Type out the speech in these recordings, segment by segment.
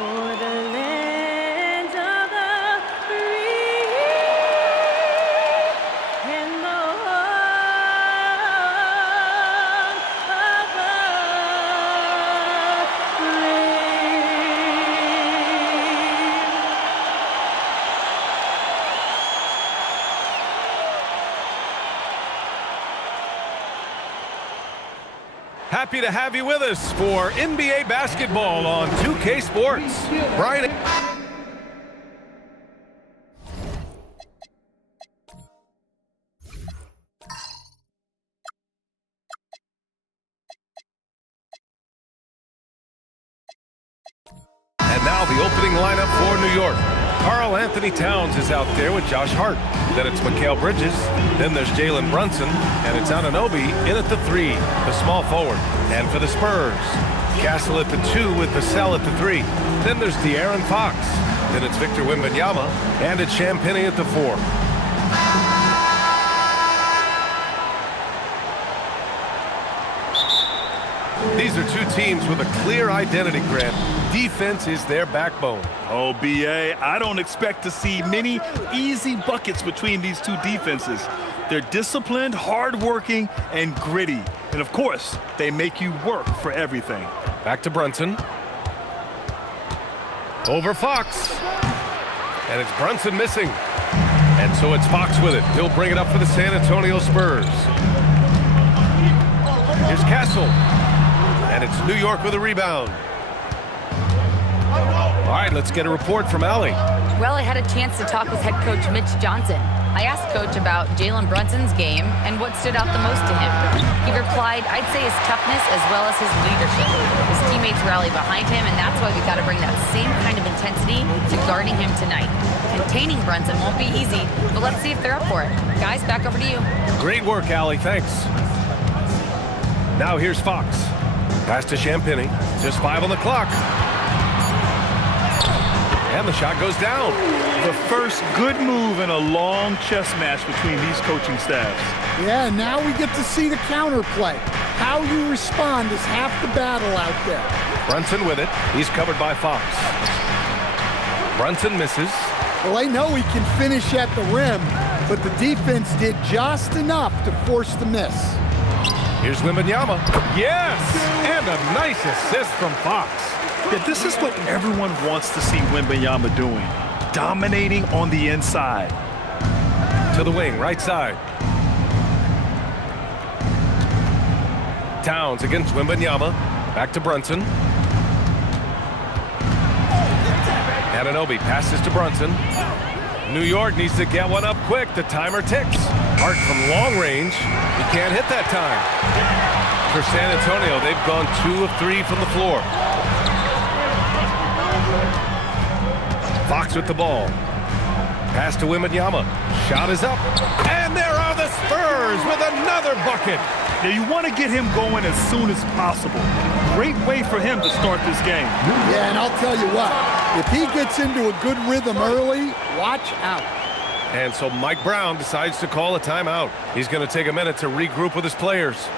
for the land of the free and the home of the Happy to have you with us for NBA basketball on 2K Sports. Brian. And now the opening lineup for New York. Karl Anthony Towns is out there with Josh Hart. Then it's Mikal Bridges. Then there's Jalen Brunson. And it's Anunoby in at the 3, the small forward. And for the Spurs, Castle at the 2 with Vassell at the 3. Then there's De'Aaron Fox. Then it's Victor Wembanyama. And it's Champagnie at the 4. These are two teams with a clear identity, Grant. Defense is their backbone. Oh, B.A., I don't expect to see many easy buckets between these two defenses. They're disciplined, hardworking, and gritty. And, of course, they make you work for everything. Back to Brunson. Over Fox. And it's Brunson missing. And so it's Fox with it. He'll bring it up for the San Antonio Spurs. Here's Castle. And it's New York with a rebound. All right, let's get a report from Allie. Well, I had a chance to talk with head coach Mitch Johnson. I asked Coach about Jalen Brunson's game and what stood out the most to him. He replied, I'd say his toughness as well as his leadership. His teammates rally behind him, and that's why we got to bring that same kind of intensity to guarding him tonight. Containing Brunson won't be easy, but let's see if they're up for it. Guys, back over to you. Great work, Allie. Thanks. Now here's Fox. Pass to Champagnie. Just 5 on the clock. And the shot goes down. The first good move in a long chess match between these coaching staffs. Yeah, now we get to see the counterplay. How you respond is half the battle out there. Brunson with it. He's covered by Fox. Brunson misses. Well, I know he can finish at the rim, but the defense did just enough to force the miss. Here's Wembanyama. Yes! And a nice assist from Fox. Yeah, this is what everyone wants to see Wembanyama doing. Dominating on the inside. To the wing, right side. Towns against Wembanyama. Back to Brunson. Anunoby passes to Brunson. New York needs to get one up quick. The timer ticks. Hart from long range. He can't hit that time. For San Antonio, they've gone 2 of 3 from the floor. Fox with the ball. Pass to Wembanyama. Shot is up. And there are the Spurs with another bucket. Now you want to get him going as soon as possible. Great way for him to start this game. Yeah, and I'll tell you what, if he gets into a good rhythm early, watch out. And so Mike Brown decides to call a timeout. He's going to take a minute to regroup with his players.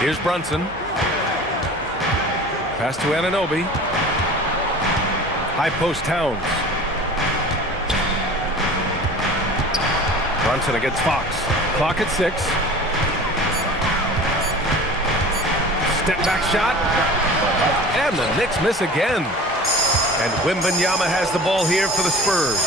Here's Brunson. Pass to Anunoby. High post Towns. Brunson against Fox. Clock at 6. Step back shot. And the Knicks miss again. And Wembanyama has the ball here for the Spurs.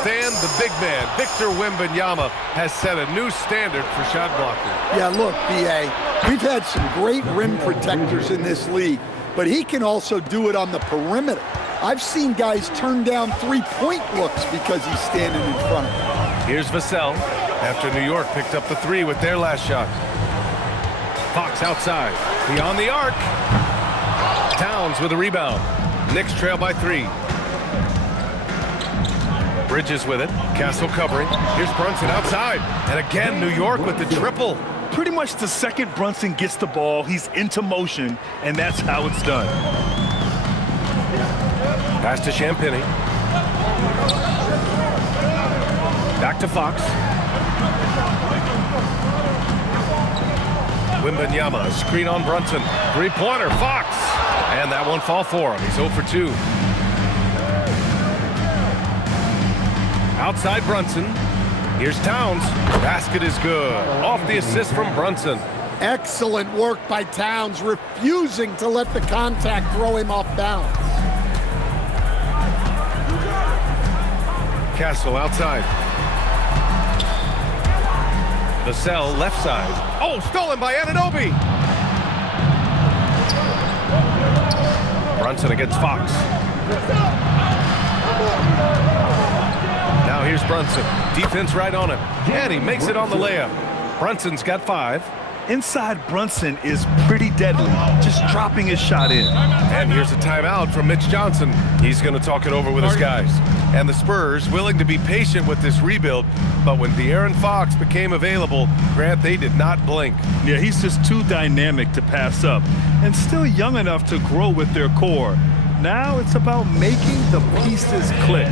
Stan, the big man, Victor Wembanyama, has set a new standard for shot blocking. Yeah, look, B.A., we've had some great rim protectors in this league, but he can also do it on the perimeter. I've seen guys turn down three-point looks because he's standing in front of them. Here's Vassell after New York picked up the 3 with their last shot. Fox outside, beyond the arc. Towns with a rebound. Knicks trail by 3. Bridges with it. Castle covering. Here's Brunson outside. And again, New York with the triple. Pretty much the second Brunson gets the ball, he's into motion, and that's how it's done. Pass to Champagny. Back to Fox. Wembanyama, screen on Brunson. Three-pointer, Fox. And that one fall for him. He's 0 for 2. Outside Brunson. Here's Towns. Basket is good. Off the assist from Brunson. Excellent work by Towns, refusing to let the contact throw him off balance. Castle outside. Vassell left side. Oh, stolen by Anunoby. Brunson against Fox. Now here's Brunson. Defense right on him. And he makes it on the layup. Brunson's got 5. Inside Brunson is pretty deadly, just dropping his shot in. And here's a timeout from Mitch Johnson. He's going to talk it over with his guys. And the Spurs willing to be patient with this rebuild, but when De'Aaron Fox became available, Grant, they did not blink. Yeah, he's just too dynamic to pass up and still young enough to grow with their core. Now it's about making the pieces click.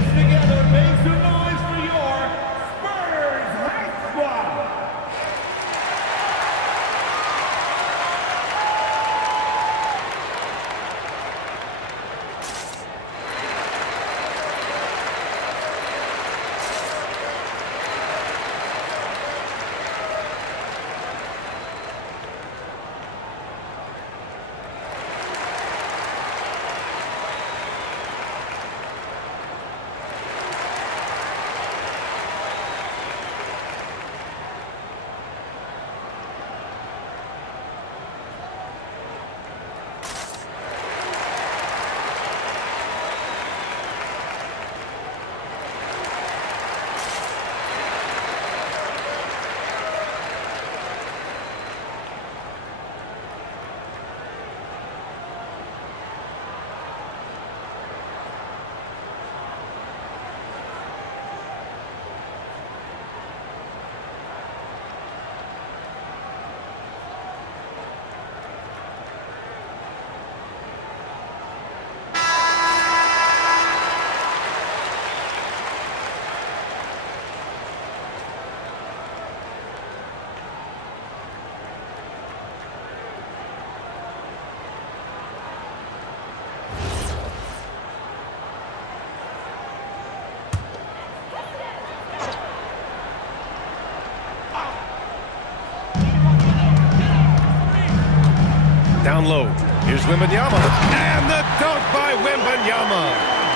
Down low. Here's Wembanyama. And the dunk by Wembanyama.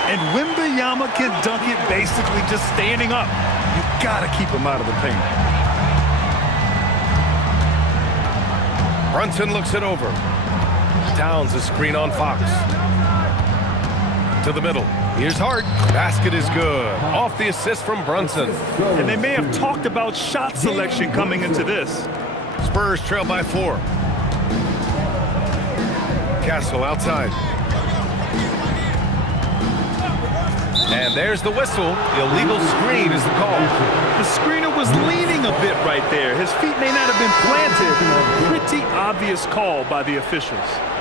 And Wembanyama can dunk it basically just standing up. You gotta keep him out of the paint. Brunson looks it over. Towns a screen on Fox. To the middle. Here's Hart. Basket is good. Off the assist from Brunson. And they may have talked about shot selection coming into this. Spurs trail by 4. Castle outside. And there's the whistle. Illegal screen is the call. The screener was leaning a bit right there. His feet may not have been planted. Pretty obvious call by the officials.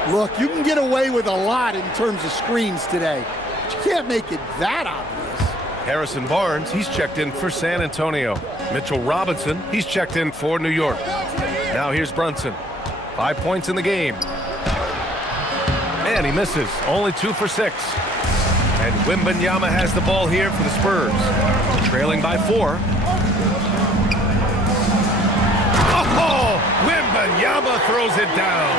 Look, you can get away with a lot in terms of screens today, but you can't make it that obvious. Harrison Barnes, he's checked in for San Antonio. Mitchell Robinson, he's checked in for New York. Now here's Brunson. 5 points in the game. And he misses. Only 2 for 6. And Wembanyama has the ball here for the Spurs. Trailing by 4. Oh! Wembanyama throws it down.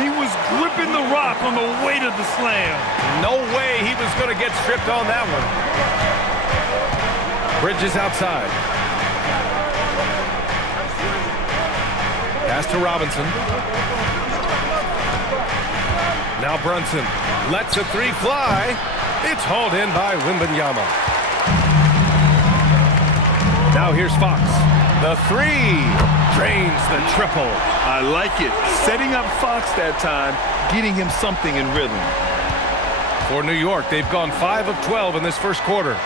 He was gripping the rock on the weight of the slam. No way he was going to get stripped on that one. Bridges outside. Pass to Robinson. Now Brunson lets a 3 fly. It's hauled in by Wembanyama. Now here's Fox. The 3 drains the triple. I like it. Setting up Fox that time, getting him something in rhythm. For New York, they've gone 5 of 12 in this first quarter.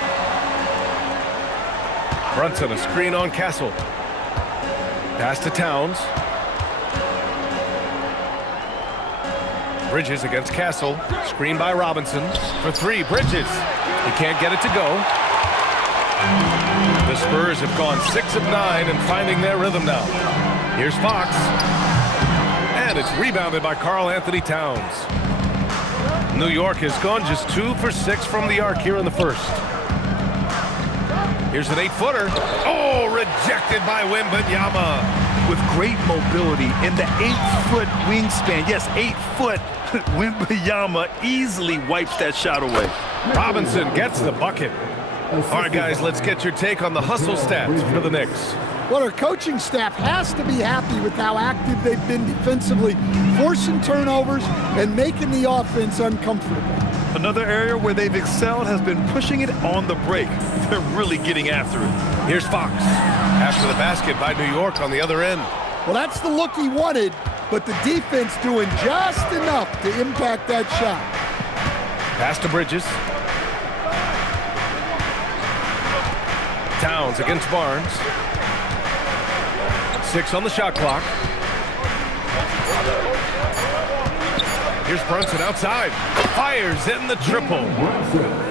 Brunson, a screen on Castle. Pass to Towns. Bridges against Castle. Screen by Robinson. For 3, Bridges. He can't get it to go. The Spurs have gone 6 of 9 and finding their rhythm now. Here's Fox. And it's rebounded by Karl Anthony Towns. New York has gone just 2 for 6 from the arc here in the first. Here's an 8-footer. Oh, rejected by Wembanyama. With great mobility in the 8-foot wingspan. Yes, 8 foot. Wembanyama easily wipes that shot away. Robinson gets the bucket. All right, guys, let's get your take on the hustle stats for the Knicks. Well, our coaching staff has to be happy with how active they've been defensively, forcing turnovers and making the offense uncomfortable. Another area where they've excelled has been pushing it on the break. They're really getting after it. Here's Fox. After the basket by New York on the other end. Well, that's the look he wanted, but the defense doing just enough to impact that shot. Pass to Bridges. Towns against Barnes. 6 on the shot clock. Here's Brunson outside. Fires in the triple.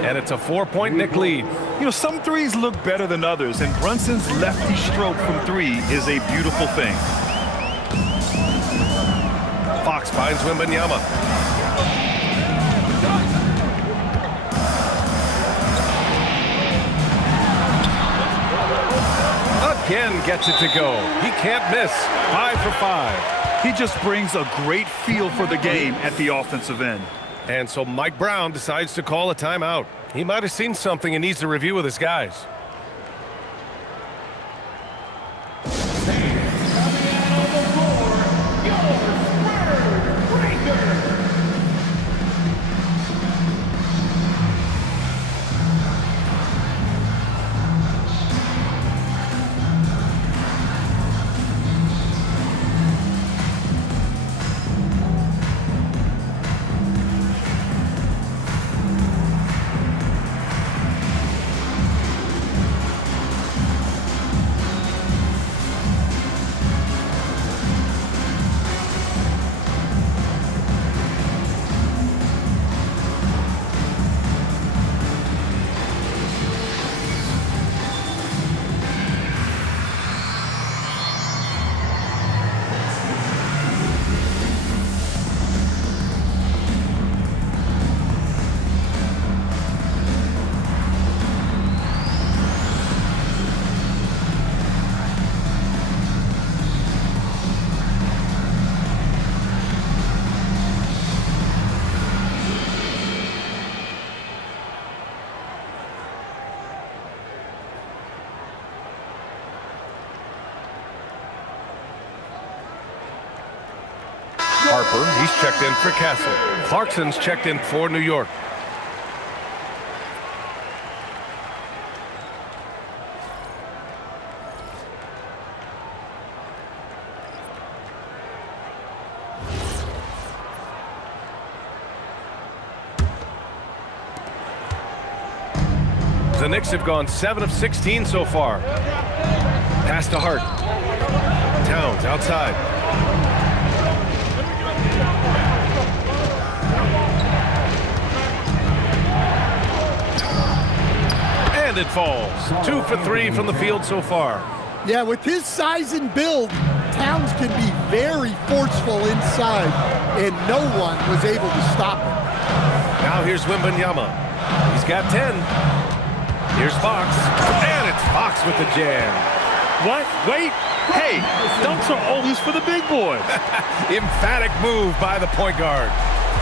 And it's a 4-point Knick lead. You know, some threes look better than others, and Brunson's lefty stroke from 3 is a beautiful thing. Fox finds Wembanyama. Again gets it to go. He can't miss. 5 for 5. He just brings a great feel for the game at the offensive end. And so Mike Brown decides to call a timeout. He might have seen something and needs to review with his guys. Harper, he's checked in for Castle. Clarkson's checked in for New York. The Knicks have gone 7 of 16 so far. Pass to Hart. Towns outside. And it falls. 2 for 3 from the field so far. Yeah, with his size and build, Towns can be very forceful inside, and no one was able to stop him. Now here's Wembanyama. He's got 10. Here's Fox, and it's Fox with the jam. What? Wait. Hey, dunks are always for the big boy. Emphatic move by the point guard.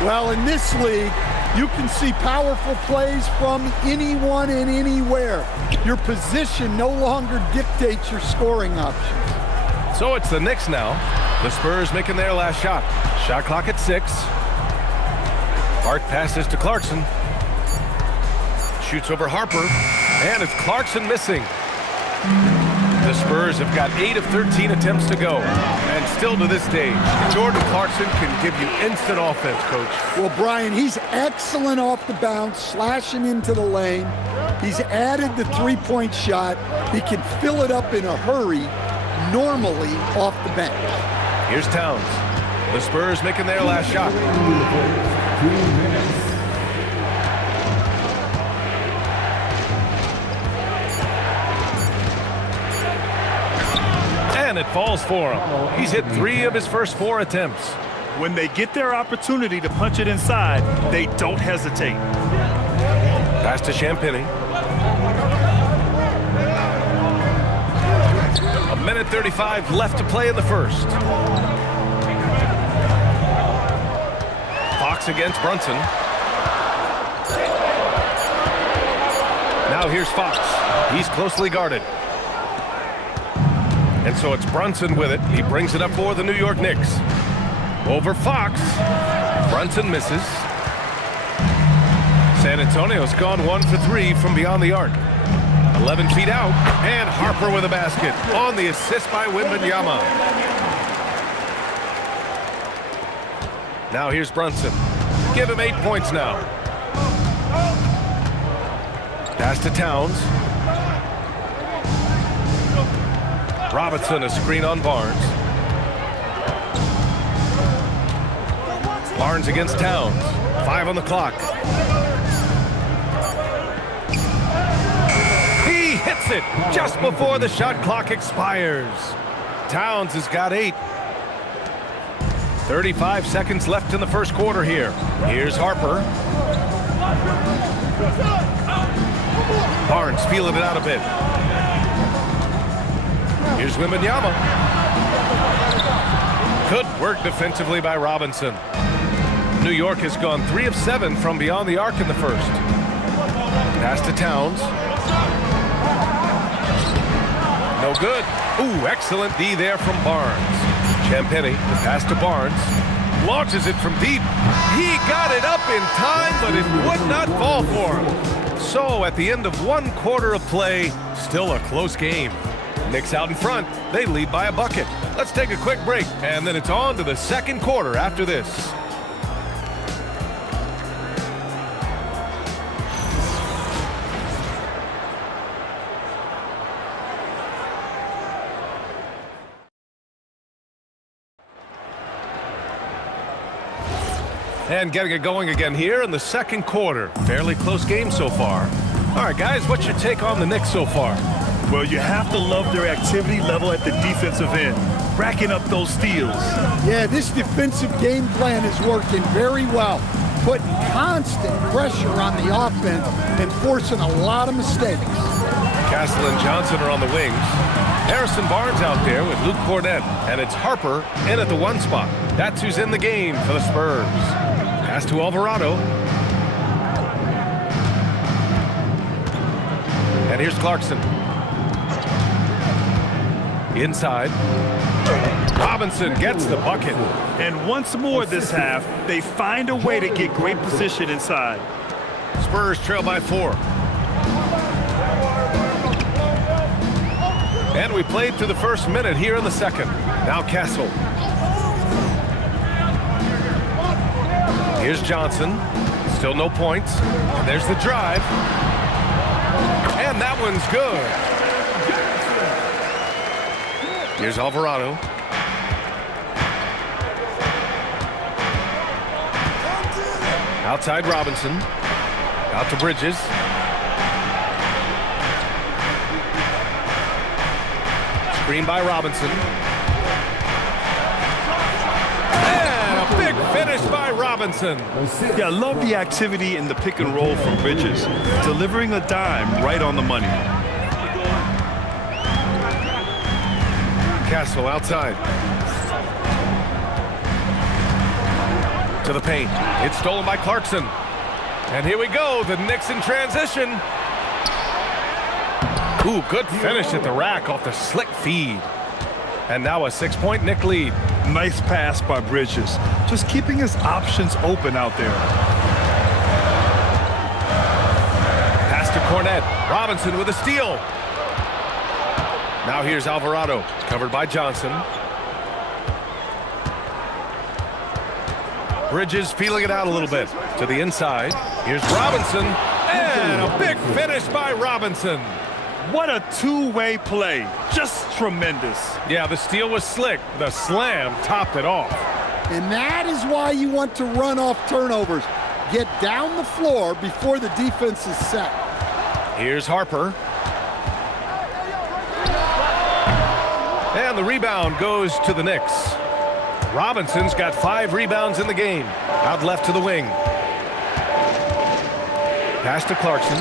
Well, in this league, you can see powerful plays from anyone and anywhere. Your position no longer dictates your scoring options. So it's the Knicks now. The Spurs making their last shot. Shot clock at 6. Hart passes to Clarkson. Shoots over Harper, and it's Clarkson missing. The Spurs have got 8 of 13 attempts to go, and still to this day, Jordan Clarkson can give you instant offense, Coach. Well, Brian, he's excellent off the bounce, slashing into the lane. He's added the three-point shot. He can fill it up in a hurry, normally off the bench. Here's Towns. The Spurs making their last shot. And it falls for him. He's hit 3 of his first 4 attempts. When they get their opportunity to punch it inside, they don't hesitate. Pass to Champagny. A minute 35 left to play in the first. Fox against Brunson. Now here's Fox. He's closely guarded. And so it's Brunson with it. He brings it up for the New York Knicks. Over Fox. Brunson misses. San Antonio's gone 1 for 3 from beyond the arc. 11 feet out. And Harper with a basket on the assist by Wembanyama. Now here's Brunson. Give him 8 points now. Pass to Towns. Robinson, a screen on Barnes. Barnes against Towns. 5 on the clock. He hits it just before the shot clock expires. Towns has got 8. 35 seconds left in the first quarter here. Here's Harper. Barnes feeling it out a bit. Here's Wembanyama. Good work defensively by Robinson. New York has gone 3 of 7 from beyond the arc in the first. Pass to Towns. No good. Ooh, excellent D there from Barnes. Champagny, the pass to Barnes. Launches it from deep. He got it up in time, but it would not fall for him. So at the end of 1 quarter of play, still a close game. Knicks out in front. They lead by a bucket. Let's take a quick break, and then it's on to the second quarter after this. And getting it going again here in the second quarter. Fairly close game so far. All right, guys, what's your take on the Knicks so far? Well, you have to love their activity level at the defensive end, racking up those steals. Yeah, this defensive game plan is working very well, putting constant pressure on the offense and forcing a lot of mistakes. Castle and Johnson are on the wings. Harrison Barnes out there with Luke Cornett, and it's Harper in at the 1 spot. That's who's in the game for the Spurs. Pass to Alvarado. And here's Clarkson. Inside. Robinson gets the bucket. And once more this half, they find a way to get great position inside. Spurs trail by 4. And we played through the first minute here in the second. Now Castle. Here's Johnson. Still no points. And there's the drive. And that one's good. Here's Alvarado. Outside Robinson. Out to Bridges. Screen by Robinson. finish by Robinson. Yeah, I love the activity in the pick and roll from Bridges, delivering a dime right on the money. Castle outside. To the paint. It's stolen by Clarkson. And here we go, the Knicks in transition. Ooh, good finish at the rack off the slick feed. And now a 6-point Knick lead. Nice pass by Bridges, just keeping his options open out there. Pass to Cornette. Robinson with a steal. Now here's Alvarado, covered by Johnson. Bridges feeling it out a little bit. To the inside. Here's Robinson. And a big finish by Robinson. What a two-way play. Just tremendous. Yeah, the steal was slick. The slam topped it off. And that is why you want to run off turnovers. Get down the floor before the defense is set. Here's Harper. And the rebound goes to the Knicks. Robinson's got 5 rebounds in the game. Out left to the wing. Pass to Clarkson.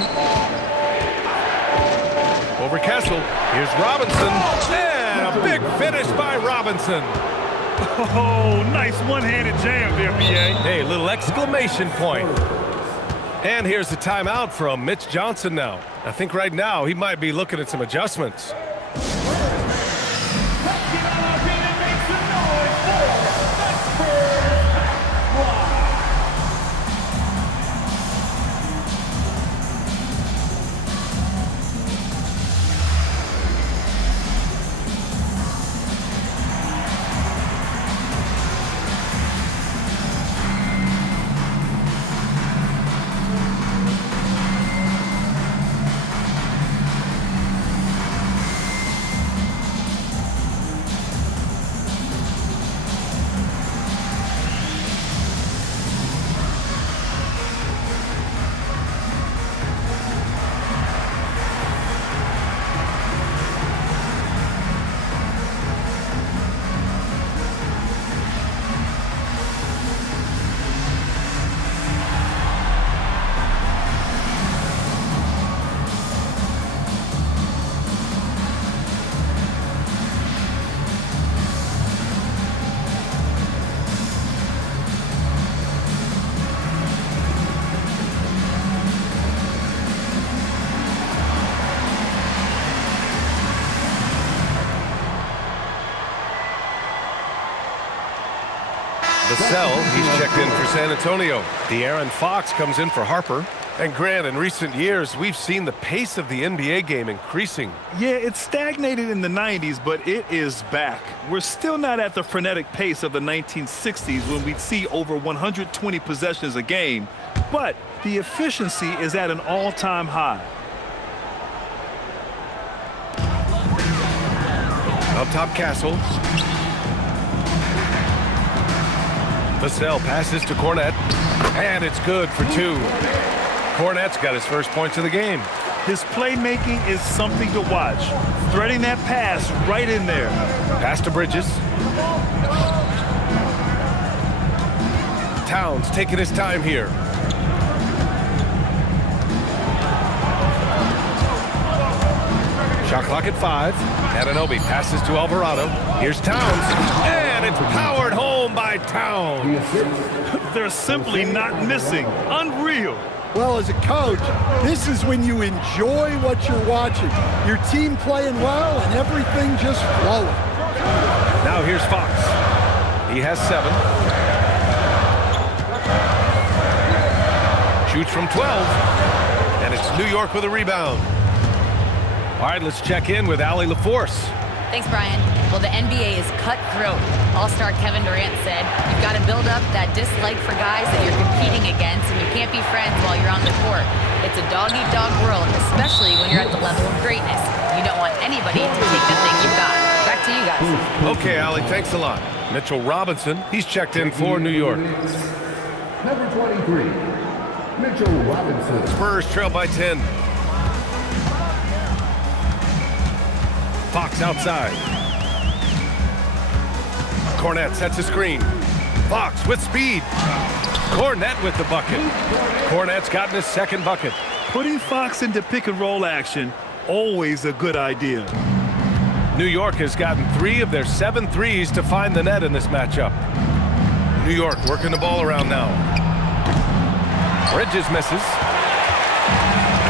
Over Castle. Here's Robinson. And a big finish by Robinson. Oh, nice one-handed jam there, BA. Hey, little exclamation point. And here's the timeout from Mitch Johnson now. I think right now he might be looking at some adjustments. Vassell, he's checked in for San Antonio. De'Aaron Fox comes in for Harper. And Grant, in recent years, we've seen the pace of the NBA game increasing. Yeah, it stagnated in the 90s, but it is back. We're still not at the frenetic pace of the 1960s when we'd see over 120 possessions a game, but the efficiency is at an all-time high. Up top, Castle. Vassell passes to Cornette, and it's good for 2. Cornette's got his first points of the game. His playmaking is something to watch. Threading that pass right in there. Pass to Bridges. Towns taking his time here. Shot clock at 5. Anunoby passes to Alvarado. Here's Towns, and it's powered home by Towns. They're simply not missing. Unreal. Well, as a coach, this is when you enjoy what you're watching. Your team playing well and everything just flowing. Now here's Fox. He has 7. Shoots from 12. And it's New York with a rebound. All right, let's check in with Allie LaForce. Thanks, Brian. Well, the NBA is cutthroat. All-star Kevin Durant said, you've got to build up that dislike for guys that you're competing against, and you can't be friends while you're on the court. It's a dog-eat-dog world, especially when you're at the level of greatness. You don't want anybody to take the thing you've got. Back to you guys. Okay, Allie, thanks a lot. Mitchell Robinson, he's checked in for New York. Number 23, Mitchell Robinson. Spurs trail by 10. Fox outside. Cornette sets a screen. Fox with speed. Cornette with the bucket. Cornette's gotten his second bucket. Putting Fox into pick-and-roll action, always a good idea. New York has gotten 3 of their 7 threes to find the net in this matchup. New York working the ball around now. Bridges misses.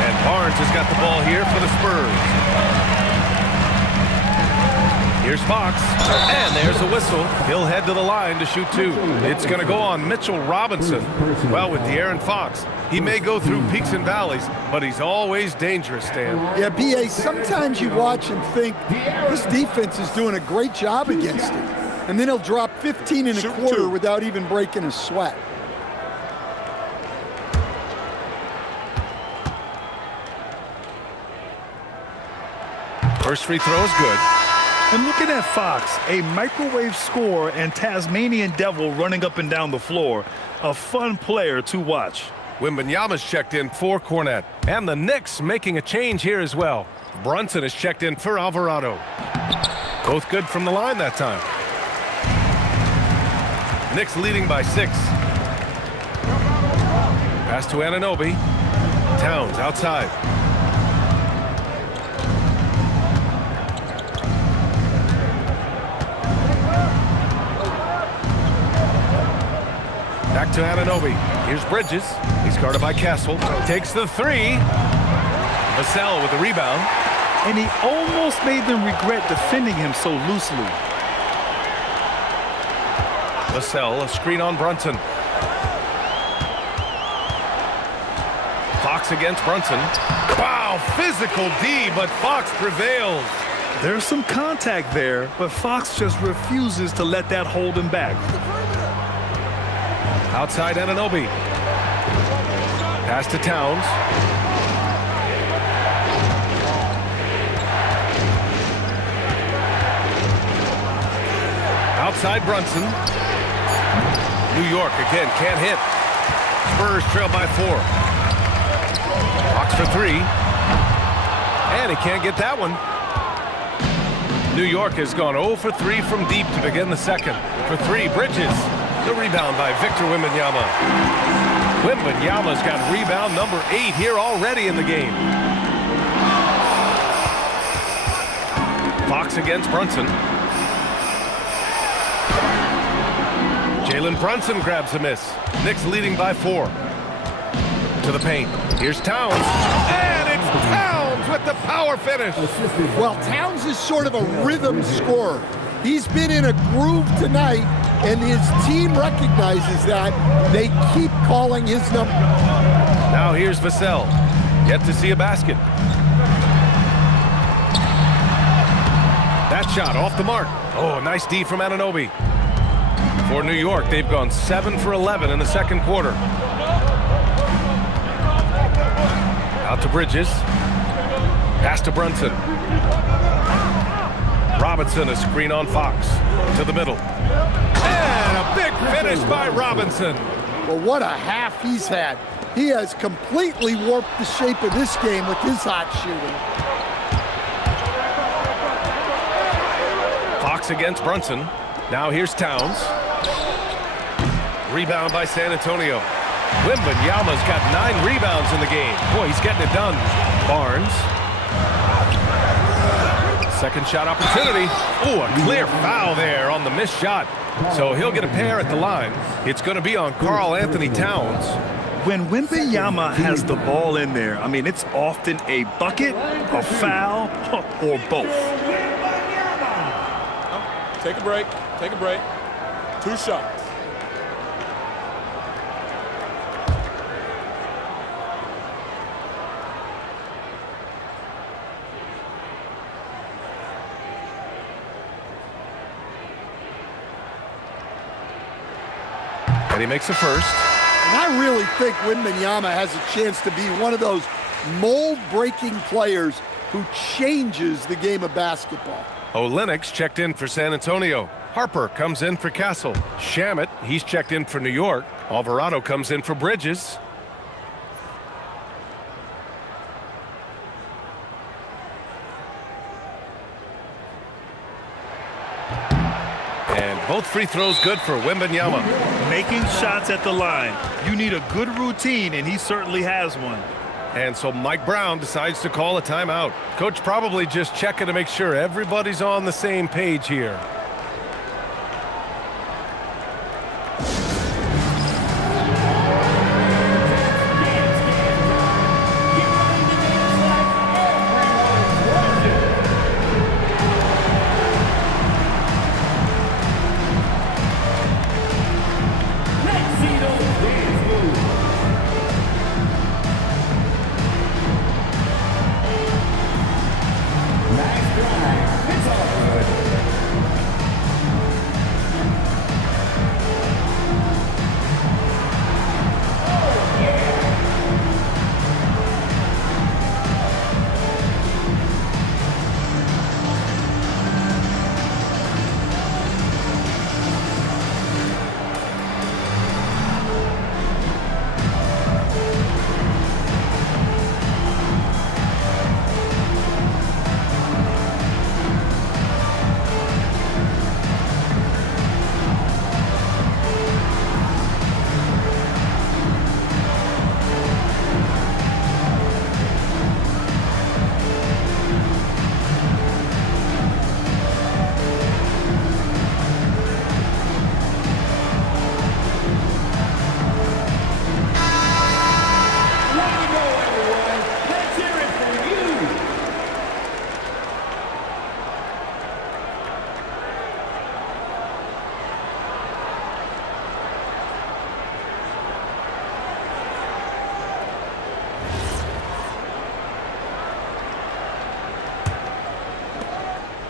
And Barnes has got the ball here for the Spurs. Here's Fox, and there's a whistle. He'll head to the line to shoot 2. It's going to go on Mitchell Robinson. Well, with De'Aaron Fox, he may go through peaks and valleys, but he's always dangerous, Stan. Yeah, B.A., sometimes you watch and think, this defense is doing a great job against him. And then he'll drop 15 and a quarter without even breaking a sweat. First free throw is good. And looking at Fox, a microwave scorer and Tasmanian devil running up and down the floor. A fun player to watch. Wembanyama's checked in for Cornette. And the Knicks making a change here as well. Brunson is checked in for Alvarado. Both good from the line that time. Knicks leading by 6. Pass to Anunoby. Towns outside. Back to Anunoby. Here's Bridges. He's guarded by Castle. Takes the 3. Vassell with the rebound. And he almost made them regret defending him so loosely. Vassell, a screen on Brunson. Fox against Brunson. Wow, physical D, but Fox prevails. There's some contact there, but Fox just refuses to let that hold him back. Outside Anunoby. Pass to Towns. Outside Brunson. New York again can't hit. Spurs trail by 4. Fox for 3. And he can't get that one. New York has gone 0 for 3 from deep to begin the second. For 3, Bridges. The rebound by Victor Wembanyama. Wembanyama's got rebound number 8 here already in the game. Fox against Brunson. Jalen Brunson grabs a miss. Knicks leading by 4. To the paint. Here's Towns. And it's Towns with the power finish. Well, Towns is sort of a rhythm scorer. He's been in a groove tonight, and his team recognizes that. They keep calling his number. Now here's Vassell. Yet to see a basket. That shot off the mark. Oh, nice D from Anunoby. For New York, they've gone 7 for 11 in the second quarter. Out to Bridges. Pass to Brunson. Robinson, a screen on Fox. To the middle. And a big finish by Robinson. Well, what a half he's had. He has completely warped the shape of this game with his hot shooting. Fox against Brunson. Now here's Towns. Rebound by San Antonio. Wembanyama's got 9 rebounds in the game. Boy, he's getting it done. Barnes. Second shot opportunity. Oh, a clear foul there on the missed shot. So he'll get a pair at the line. It's going to be on Karl Anthony Towns. When Wembanyama has the ball in there, I mean, it's often a bucket, a foul, or both. Take a break. Take a break. 2 shots. And he makes a first. And I really think Wembanyama has a chance to be one of those mold-breaking players who changes the game of basketball. Olenek's checked in for San Antonio. Harper comes in for Castle. Shamet, he's checked in for New York. Alvarado comes in for Bridges. And Both free throws good for Wembanyama. Making shots at the line. You need a good routine, and he certainly has one. And so Mike Brown decides to call a timeout. Coach probably just checking to make sure everybody's on the same page here.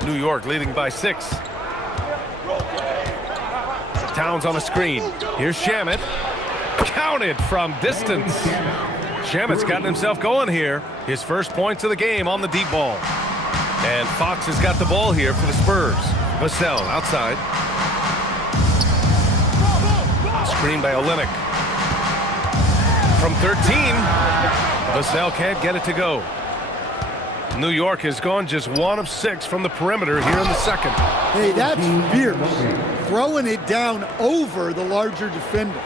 New York leading by 6. Towns on a screen. Here's Shamet. Counted from distance. Shamet's gotten himself going here. His first points of the game on the deep ball. And Fox has got the ball here for the Spurs. Vassell outside. Screen by Olynyk. From 13. Vassell can't get it to go. New York has gone just 1 of 6 from the perimeter here in the second. Hey, that's fierce. Throwing it down over the larger defender.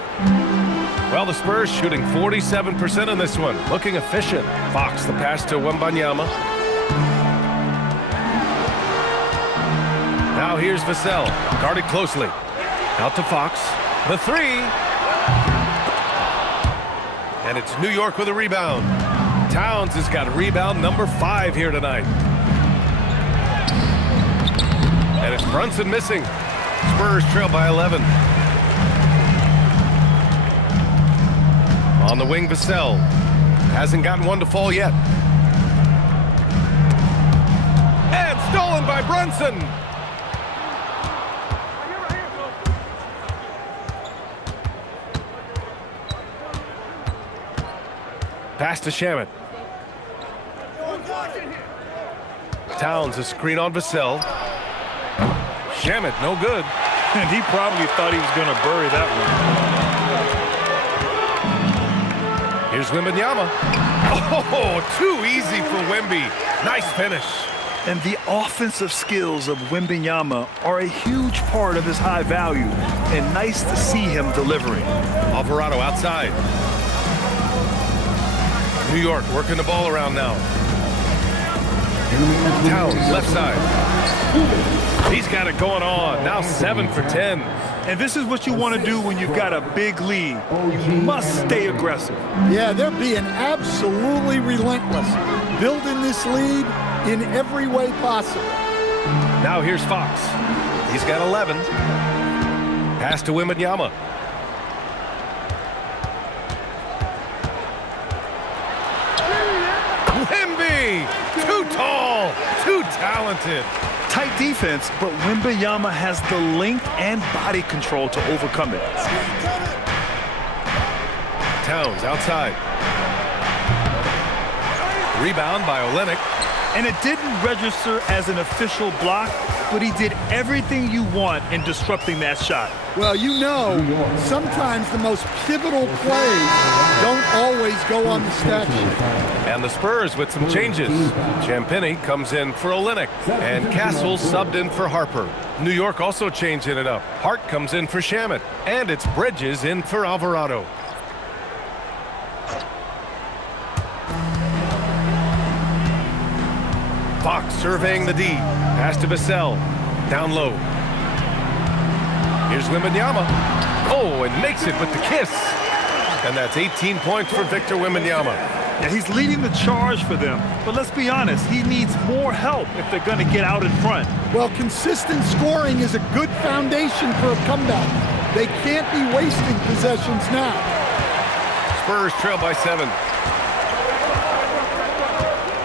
Well, the Spurs shooting 47% in this one. Looking efficient. Fox, the pass to Wembanyama. Now here's Vassell. Guarded closely. Out to Fox. The 3. And it's New York with a rebound. Towns has got rebound number 5 here tonight. And it's Brunson missing. Spurs trail by 11. On the wing, Vassell. Hasn't gotten one to fall yet. And stolen by Brunson. Pass to Shamet. Towns a screen on Vassell. Shamet, no good. And he probably thought he was going to bury that one. Here's Wembanyama. Oh, too easy for Wemby. Nice finish. And the offensive skills of Wembanyama are a huge part of his high value. And nice to see him delivering. Alvarado outside. New York working the ball around now. Towns left side. He's got it going on. Now 7 for 10. And this is what you want to do when you've got a big lead. You must stay aggressive. Yeah, they're being absolutely relentless. Building this lead in every way possible. Now here's Fox. He's got 11. Pass to Wembanyama. Wemby! Too tall, too talented. Tight defense, but Wembanyama has the length and body control to overcome it. Towns outside. Rebound by Olynyk. And it didn't register as an official block, but he did everything you want in disrupting that shot. Well, you know, sometimes the most pivotal plays don't always go on the stat sheet. And the Spurs with some changes. Champagny comes in for Olynyk, and Castle subbed in for Harper. New York also changing it up. Hart comes in for Shamet, and it's Bridges in for Alvarado. Fox surveying the D. Pass to Vassell. Down low. Here's Wembanyama. Oh, and makes it with the kiss. And that's 18 points for Victor Wembanyama. Yeah, he's leading the charge for them. But let's be honest, he needs more help if they're going to get out in front. Well, consistent scoring is a good foundation for a comeback. They can't be wasting possessions now. Spurs trail by 7.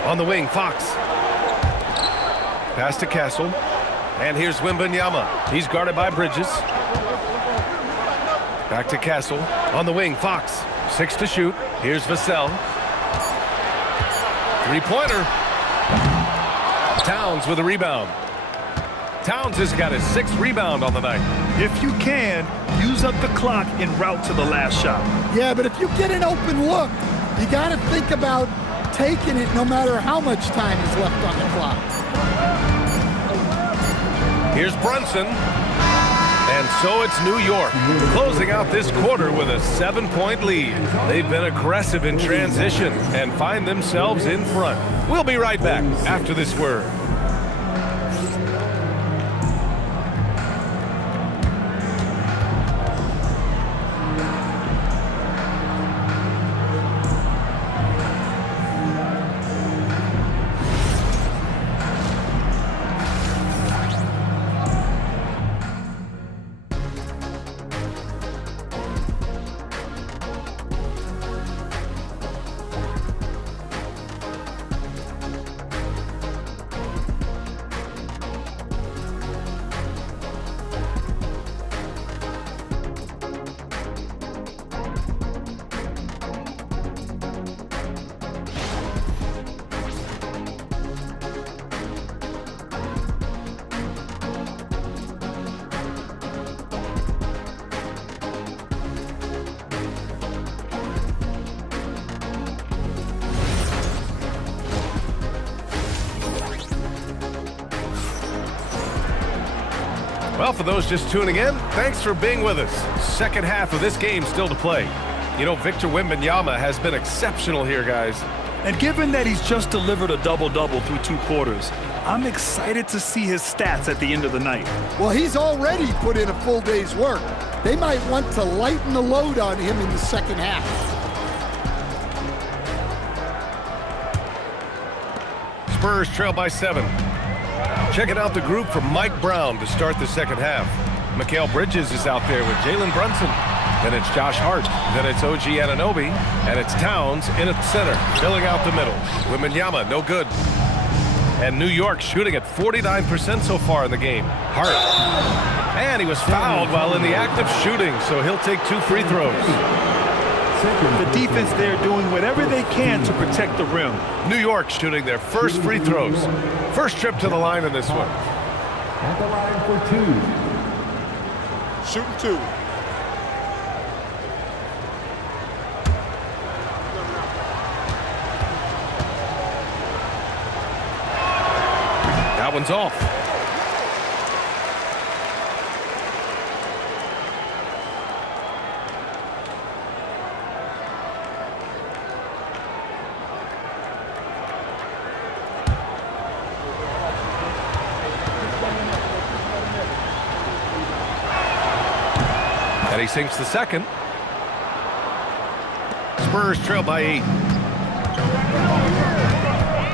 On the wing, Fox. Pass to Castle. And here's Wembanyama. He's guarded by Bridges. Back to Castle. On the wing, Fox. 6 to shoot. Here's Vassell. Three-pointer. Towns with a rebound. Towns has got his 6th rebound on the night. If you can, use up the clock en route to the last shot. Yeah, but if you get an open look, you got to think about taking it no matter how much time is left on the clock. Here's Brunson. And so it's New York, closing out this quarter with a 7-point lead. They've been aggressive in transition and find themselves in front. We'll be right back after this word. Well, for those just tuning in, thanks for being with us. Second half of this game still to play. You know, Victor Wembanyama has been exceptional here, guys. And given that he's just delivered a double-double through 2 quarters, I'm excited to see his stats at the end of the night. Well, he's already put in a full day's work. They might want to lighten the load on him in the second half. Spurs trail by 7. Checking out the group from Mike Brown to start the second half. Mikal Bridges is out there with Jalen Brunson. Then it's Josh Hart. Then it's OG Anunoby. And it's Towns in at center, filling out the middle. Wembanyama, no good. And New York shooting at 49% so far in the game. Hart. And he was fouled while in the act of shooting, so he'll take 2 free throws. The defense there doing whatever they can to protect the rim. New York shooting their first free throws. First trip to the line in this one. At the line for 2. Shooting 2. That one's off. And he sinks the second. Spurs trail by 8.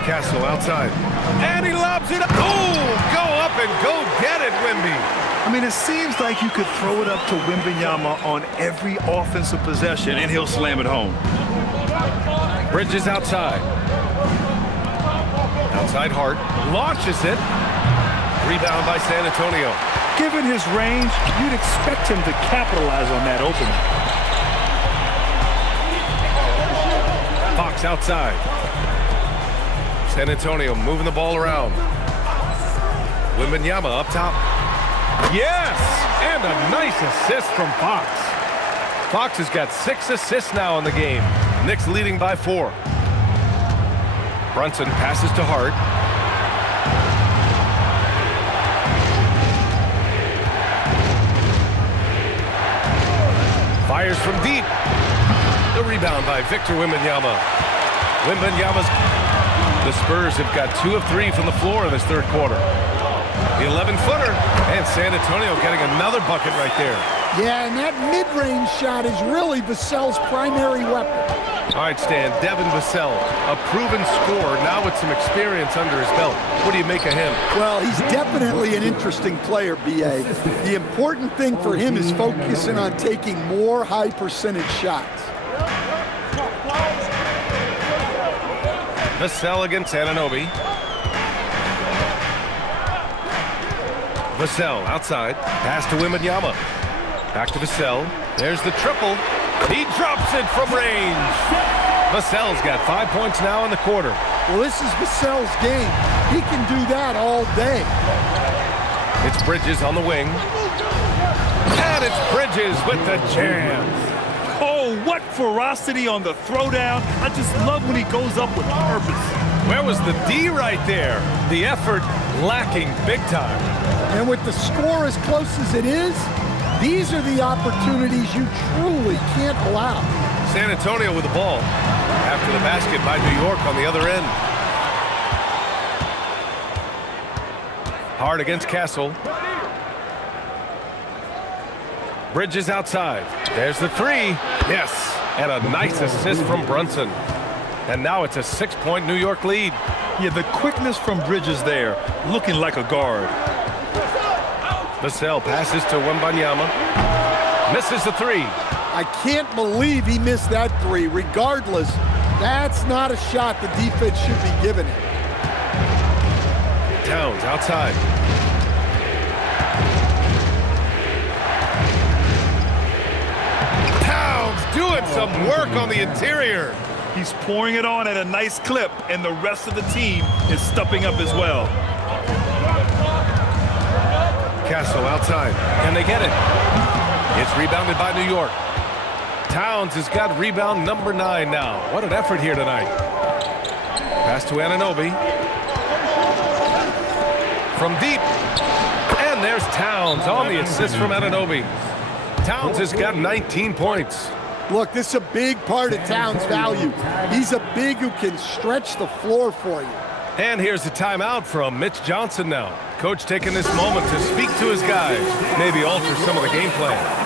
Castle outside. And he lobs it up. Oh, go up and go get it, Wemby. I mean, it seems like you could throw it up to Wembanyama on every offensive possession, and he'll slam it home. Bridges outside. Outside Hart. Launches it. Rebound by San Antonio. Given his range, you'd expect him to capitalize on that opening. Fox outside. San Antonio moving the ball around. Wembanyama up top. Yes! And a nice assist from Fox. Fox has got 6 assists now in the game. Knicks leading by 4. Brunson passes to Hart. Fires from deep. The rebound by Victor Wembanyama. The Spurs have got 2 of 3 from the floor in this third quarter. The 11-footer, and San Antonio getting another bucket right there. Yeah, and that mid-range shot is really Vassell's primary weapon. All right, Stan, Devin Vassell, a proven scorer, now with some experience under his belt. What do you make of him? Well, he's definitely an interesting player, B.A. The important thing for him is focusing on taking more high-percentage shots. Vassell against Anunoby. Vassell outside. Pass to Wembanyama. Back to Vassell. There's the triple. He drops it from range. Vassell's got 5 points now in the quarter. Well, this is Vassell's game. He can do that all day. It's Bridges on the wing. And it's Bridges with the jam. Oh, what ferocity on the throwdown. I just love when he goes up with purpose. Where was the D right there? The effort lacking big time. And with the score as close as it is, these are the opportunities you truly can't allow. San Antonio with the ball. After the basket by New York on the other end. Hard against Castle. Bridges outside. There's the three. Yes. And a nice assist from Brunson. And now it's a 6-point New York lead. Yeah, the quickness from Bridges there, looking like a guard. Vassell passes to Wembanyama. Misses the three. I can't believe he missed that three. Regardless, that's not a shot the defense should be giving him. Towns outside. Towns doing some work on the interior. He's pouring it on at a nice clip, and the rest of the team is stepping up as well. Castle outside. Can they get it? It's rebounded by New York. Towns has got rebound number 9 now. What an effort here tonight. Pass to Anunoby. From deep. And there's Towns on the assist from Anunoby. Towns has got 19 points. Look, this is a big part of Towns' value. He's a big who can stretch the floor for you. And here's the timeout from Mitch Johnson now. Coach taking this moment to speak to his guys, maybe alter some of the game plan.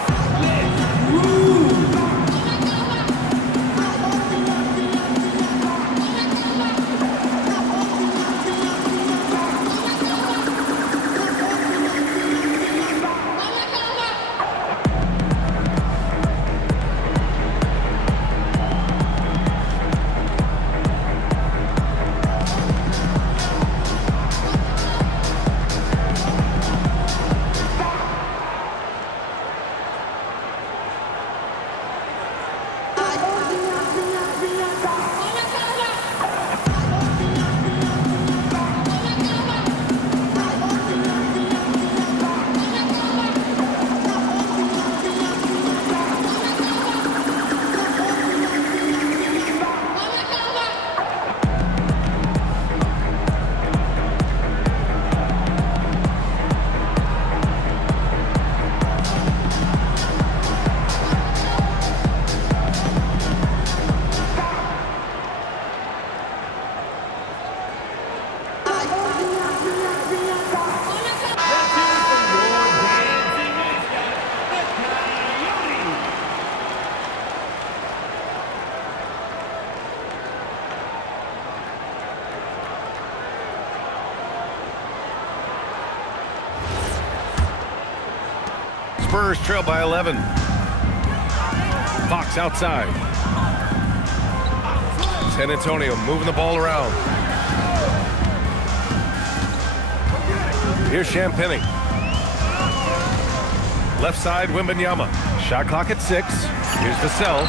Spurs trail by 11. Fox outside. San Antonio moving the ball around. Here's Champagny. Left side, Wembanyama. Shot clock at 6. Here's Vassell.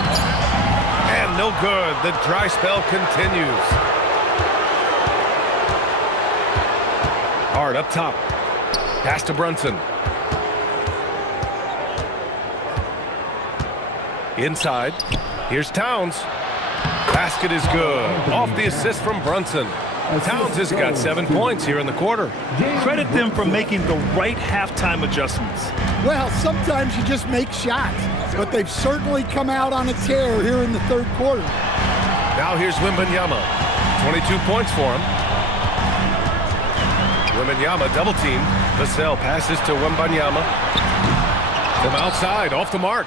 And no good. The dry spell continues. Hard up top. Pass to Brunson. Inside. Here's Towns. Basket is good. Off the assist from Brunson. Towns has got 7 points here in the quarter. Credit them for making the right halftime adjustments. Well, sometimes you just make shots, but they've certainly come out on a tear here in the third quarter. Now here's Wembanyama. 22 points for him. Wembanyama double teamed. Vassell passes to Wembanyama. From outside, off the mark.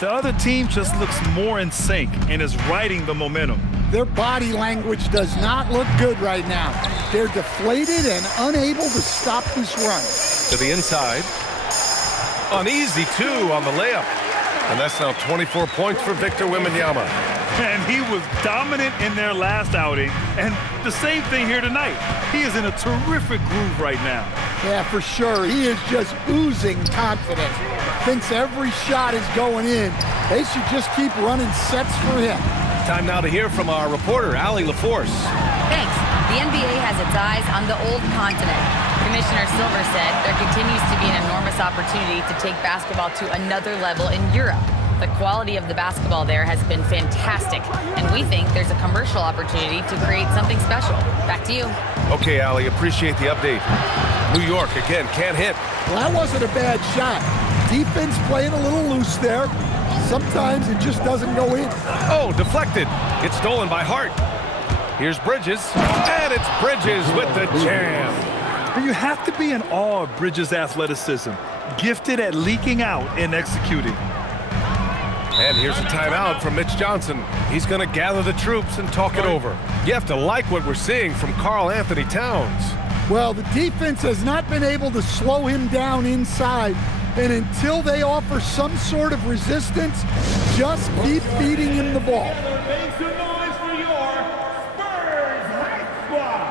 The other team just looks more in sync and is riding the momentum. Their body language does not look good right now. They're deflated and unable to stop this run. To the inside. An easy 2 on the layup. And that's now 24 points for Victor Wembanyama. And he was dominant in their last outing. And the same thing here tonight. He is in a terrific groove right now. Yeah, for sure. He is just oozing confidence. Thinks every shot is going in. They should just keep running sets for him. Time now to hear from our reporter, Allie LaForce. Thanks. The NBA has its eyes on the old continent. Commissioner Silver said there continues to be an enormous opportunity to take basketball to another level in Europe. The quality of the basketball there has been fantastic, and we think there's a commercial opportunity to create something special. Back to you. Okay, Allie, appreciate the update. New York, again, can't hit. Well, that wasn't a bad shot. Defense playing a little loose there. Sometimes it just doesn't go in. Oh, deflected. It's stolen by Hart. Here's Bridges, and it's Bridges with the jam. But you have to be in awe of Bridges' athleticism, gifted at leaking out and executing. And here's a timeout from Mitch Johnson. He's going to gather the troops and talk it over. You have to like what we're seeing from Karl Anthony Towns. Well, the defense has not been able to slow him down inside. And until they offer some sort of resistance, just keep feeding him the ball. Make some noise for your Spurs High Squad.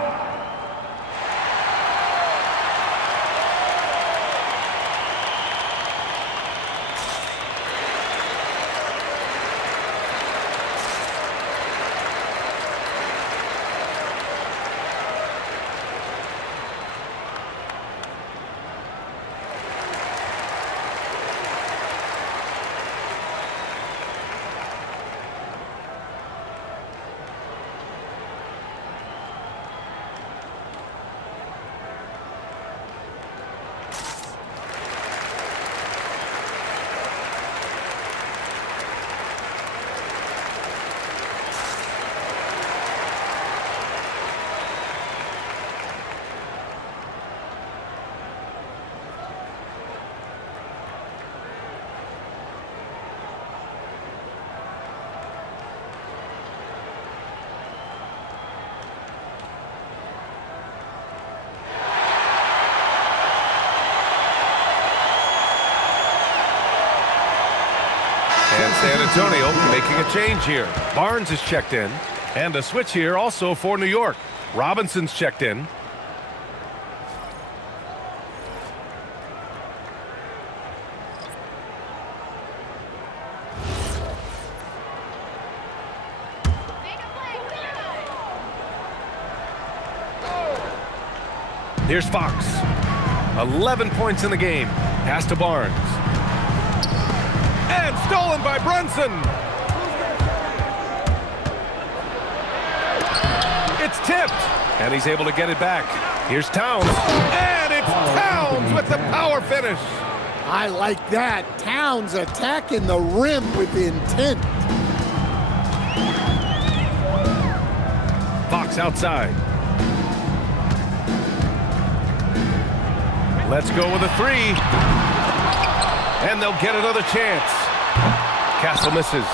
And San Antonio making a change here. Barnes is checked in. And a switch here also for New York. Robinson's checked in. Here's Fox. 11 points in the game. Pass to Barnes. And stolen by Brunson. It's tipped. And he's able to get it back. Here's Towns. And it's Towns with the power finish. I like that. Towns attacking the rim with intent. Fox outside. Let's go with a 3. And they'll get another chance. Castle misses.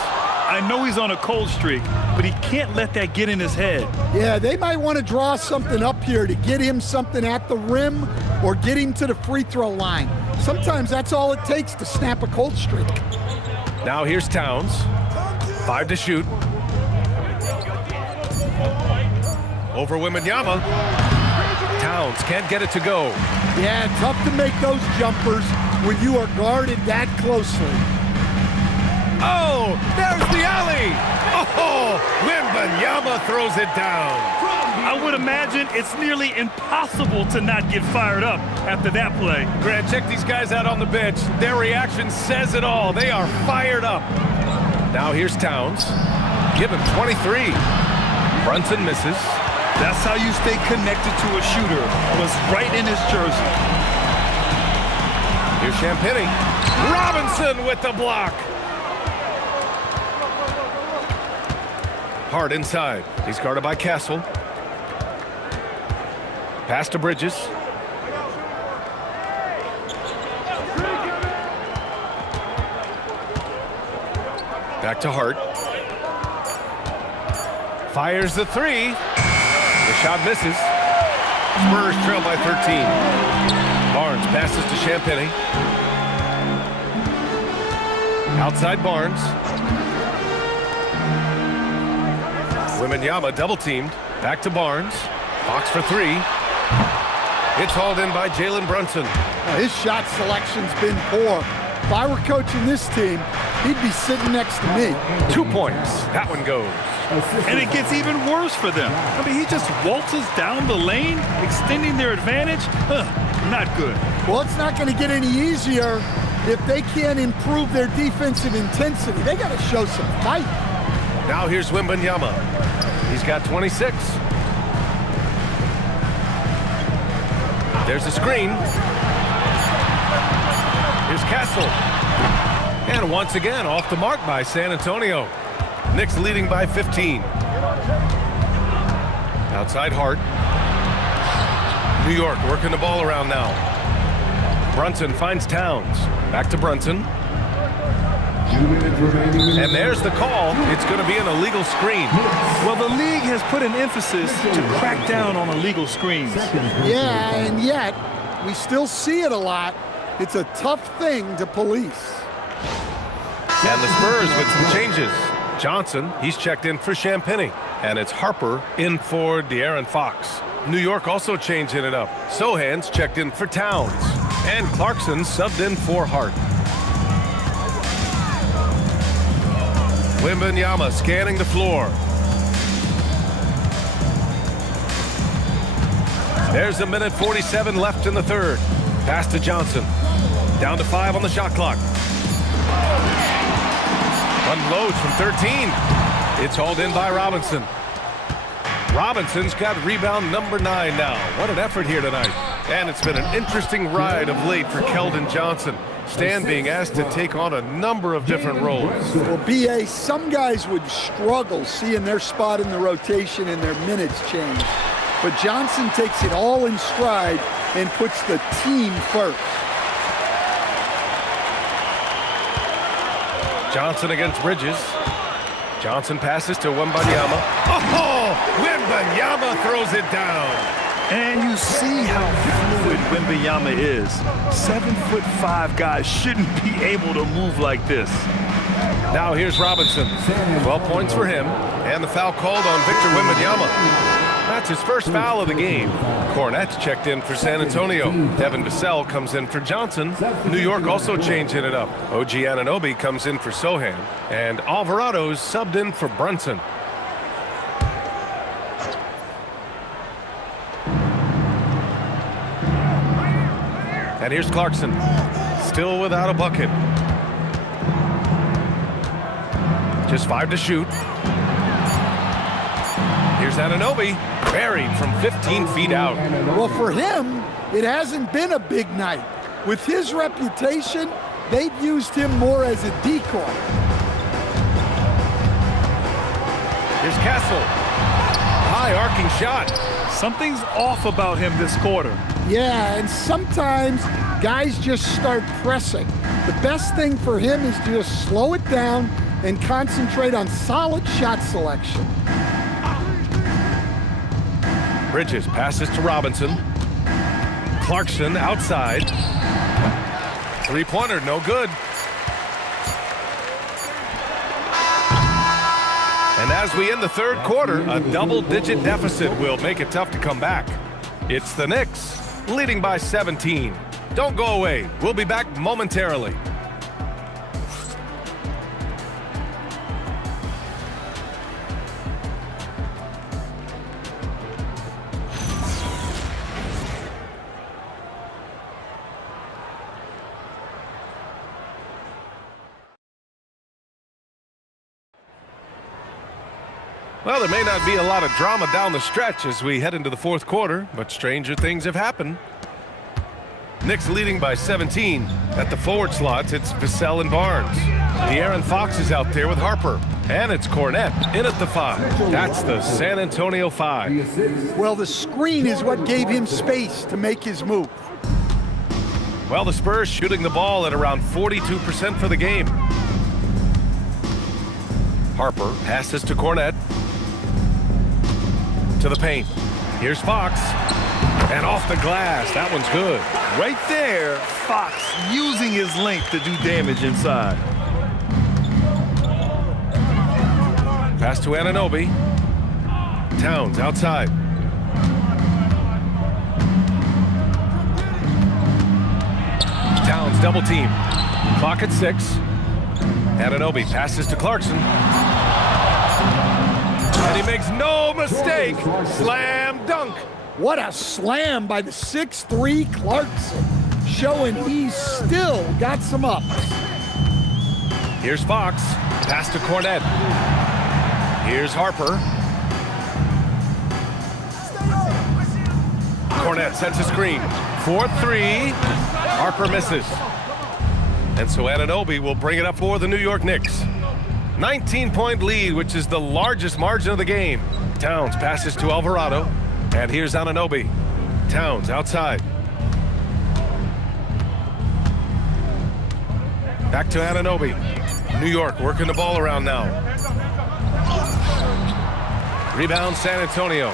I know he's on a cold streak, but he can't let that get in his head. Yeah, they might want to draw something up here to get him something at the rim or get him to the free throw line. Sometimes that's all it takes to snap a cold streak. Now here's Towns. 5 to shoot. Over Wembanyama. Towns can't get it to go. Yeah, tough to make those jumpers when you are guarded that closely. Oh, there's the alley. Oh, Wembanyama throws it down. I would imagine it's nearly impossible to not get fired up after that play. Grant, check these guys out on the bench. Their reaction says it all. They are fired up. Now here's Towns. Give him 23. Brunson misses. That's how you stay connected to a shooter. Was right in his jersey. Here's Champagny. Robinson with the block. Hart inside. He's guarded by Castle. Pass to Bridges. Back to Hart. Fires the three. The shot misses. Spurs trail by 13. Barnes passes to Champagny. Outside Barnes. Wembanyama double teamed. Back to Barnes. Fox for three. It's hauled in by Jalen Brunson. His shot selection's been poor. If I were coaching this team, he'd be sitting next to me. 2 points. That one goes. And it gets even worse for them. I mean, he just waltzes down the lane, extending their advantage. Not good. Well, it's not going to get any easier if they can't improve their defensive intensity. They got to show some fight. Now here's Wembanyama. He's got 26. There's a screen. Here's Castle. And once again, off the mark by San Antonio. Knicks leading by 15. Outside Hart. New York working the ball around now. Brunson finds Towns. Back to Brunson. And there's the call. It's going to be an illegal screen. Well, the league has put an emphasis to crack down on illegal screens. Yeah, and yet we still see it a lot. It's a tough thing to police. And the Spurs with some changes. Johnson, he's checked in for Champagny. And it's Harper in for De'Aaron Fox. New York also changing it up. Sohan's checked in for Towns. And Clarkson subbed in for Hart. Wembanyama scanning the floor. There's 1:47 left in the third. Pass to Johnson. Down to 5 on the shot clock. Unloads from 13. It's hauled in by Robinson. Robinson's got rebound number 9 now. What an effort here tonight. And it's been an interesting ride of late for Keldon Johnson. Stan being asked to take on a number of different roles. Well, B.A., some guys would struggle seeing their spot in the rotation and their minutes change. But Johnson takes it all in stride and puts the team first. Johnson against Bridges. Johnson passes to Wembanyama. Oh, Wembanyama throws it down. And you see how fluid Wembanyama is. 7'5" guys shouldn't be able to move like this. Now here's Robinson. 12 points for him. And the foul called on Victor Wembanyama. That's his first foul of the game. Cornette's checked in for San Antonio. Devin Vassell comes in for Johnson. New York also changing it up. OG Anunoby comes in for Sohan. And Alvarado's subbed in for Brunson. And here's Clarkson. Still without a bucket. Just 5 to shoot. Here's Anunoby, buried from 15 feet out. Well, for him, it hasn't been a big night. With his reputation, they've used him more as a decoy. Here's Castle. High arcing shot. Something's off about him this quarter. Yeah, and sometimes guys just start pressing. The best thing for him is to just slow it down and concentrate on solid shot selection. Bridges passes to Robinson. Clarkson outside. Three-pointer, no good. And as we end the third quarter, a double-digit deficit will make it tough to come back. It's the Knicks, leading by 17. Don't go away. We'll be back momentarily. Well, there may not be a lot of drama down the stretch as we head into the fourth quarter, but stranger things have happened. Knicks leading by 17. At the forward slots, it's Vassell and Barnes. De'Aaron Fox is out there with Harper. And it's Cornette in at the 5. That's the San Antonio 5. Well, the screen is what gave him space to make his move. Well, the Spurs shooting the ball at around 42% for the game. Harper passes to Cornette. To the paint. Here's Fox. And off the glass. That one's good. Right there, Fox using his length to do damage inside. Pass to Anunoby. Towns outside. Towns double team. Clock at 6. Anunoby passes to Clarkson. And he makes no mistake. Slam dunk. What a slam by the 6'3" Clarkson, showing he's still got some ups. Here's Fox. Pass to Cornette. Here's Harper. Cornette sets a screen. 4-3. Harper misses. And so Anunoby will bring it up for the New York Knicks. 19-point lead, which is the largest margin of the game. Towns passes to Alvarado. And here's Anunoby. Towns outside. Back to Anunoby. New York working the ball around now. Rebound San Antonio.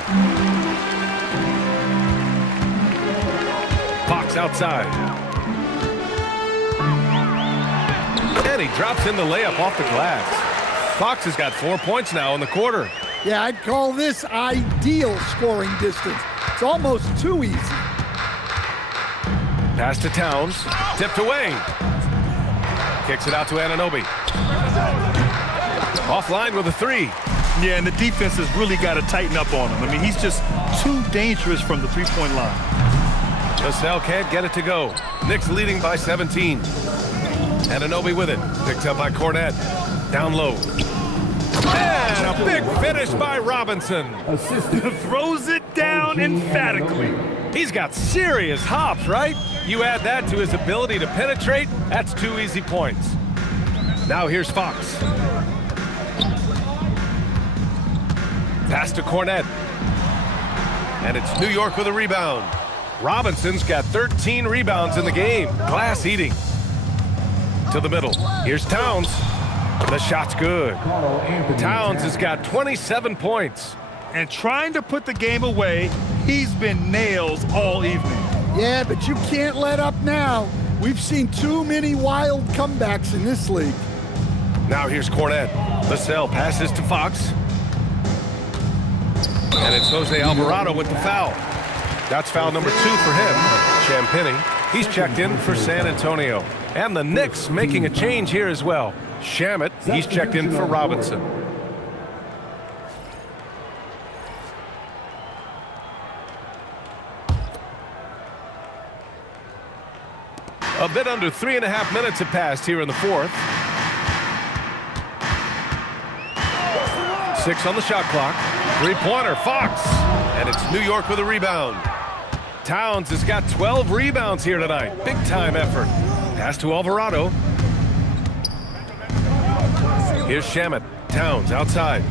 Fox outside. And he drops in the layup off the glass. Fox has got 4 points now in the quarter. Yeah, I'd call this ideal scoring distance. It's almost too easy. Pass to Towns. Tipped away. Kicks it out to Anunoby. Offline with a 3. Yeah, and the defense has really got to tighten up on him. I mean, he's just too dangerous from the three-point line. Vassell can't get it to go. Knicks leading by 17. Anunoby with it. Picked up by Cornette. Down low. And a big finish by Robinson. Throws it down emphatically. He's got serious hops, right? You add that to his ability to penetrate, that's 2 easy points. Now here's Fox. Pass to Cornette. And it's New York with a rebound. Robinson's got 13 rebounds in the game. Glass eating. To the middle. Here's Towns. The shot's good. Towns has got 27 points. And trying to put the game away, he's been nails all evening. Yeah, but you can't let up now. We've seen too many wild comebacks in this league. Now here's Cornette. Vassell passes to Fox. And it's Jose Alvarado with the foul. That's foul number 2 for him. Champagny, he's checked in for San Antonio. And the Knicks making a change here as well. Shamet, he's checked in for Robinson. A bit under 3.5 minutes have passed here in the fourth. 6 on the shot clock. Three-pointer, Fox. And it's New York with a rebound. Towns has got 12 rebounds here tonight. Big-time effort. Pass to Alvarado. Here's Shamet. Towns outside.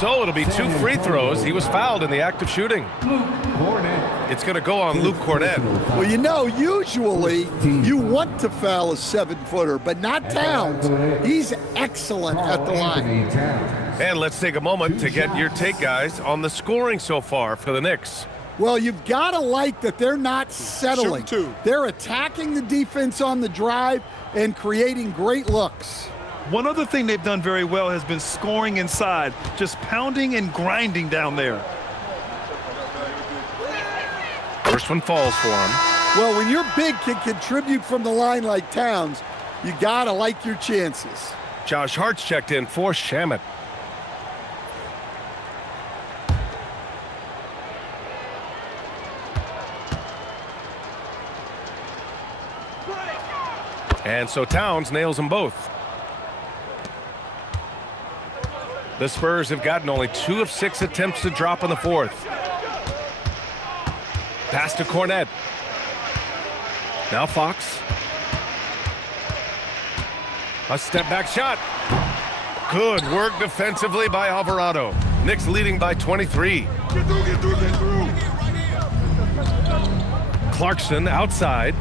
So it'll be 2 free throws. He was fouled in the act of shooting. It's going to go on Luke Cornette. Well, you know, usually you want to foul a 7-footer, but not Towns. He's excellent at the line. And let's take a moment to get your take, guys, on the scoring so far for the Knicks. Well, you've got to like that they're not settling. They're attacking the defense on the drive and creating great looks. One other thing they've done very well has been scoring inside, just pounding and grinding down there. First one falls for him. Well, when your big can contribute from the line like Towns, you got to like your chances. Josh Hart's checked in for Shamet. And so Towns nails them both. The Spurs have gotten only 2 of 6 attempts to drop in the fourth. Pass to Cornette. Now Fox. A step-back shot. Good work defensively by Alvarado. Knicks leading by 23. Get through. Clarkson outside.